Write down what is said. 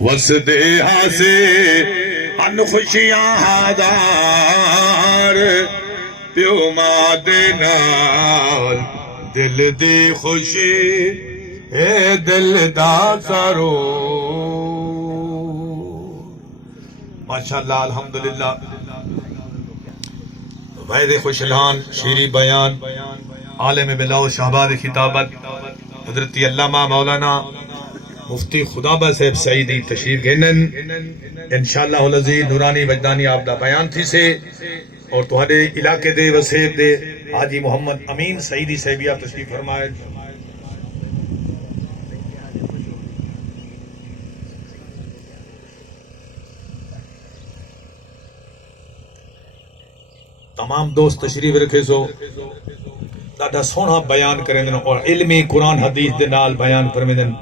وسدے ہاسے ان خوشیاں ہزار پیو ماں دے نال دل دی خوشی اے دل دا سرو ماشاءاللہ الحمدللہ وحید خوشلان شیری بیان عالم بلاو شہباد خطابت حضرت علامہ مولانا مفتی خدابہ صاحب سعیدی تشریف گھنن انشاءاللہ العزیز نورانی وجدانی آپ دا بیان تھی سے اور تہاڈے علاقے دے وسیب دے حاجی محمد امین سعیدی صاحب آپ تشریف فرمائے تمام دوست تشریف رکھے سو دادا سونا بیان کریں اور علمی قرآن حدیث دے نال بیان فرمیدن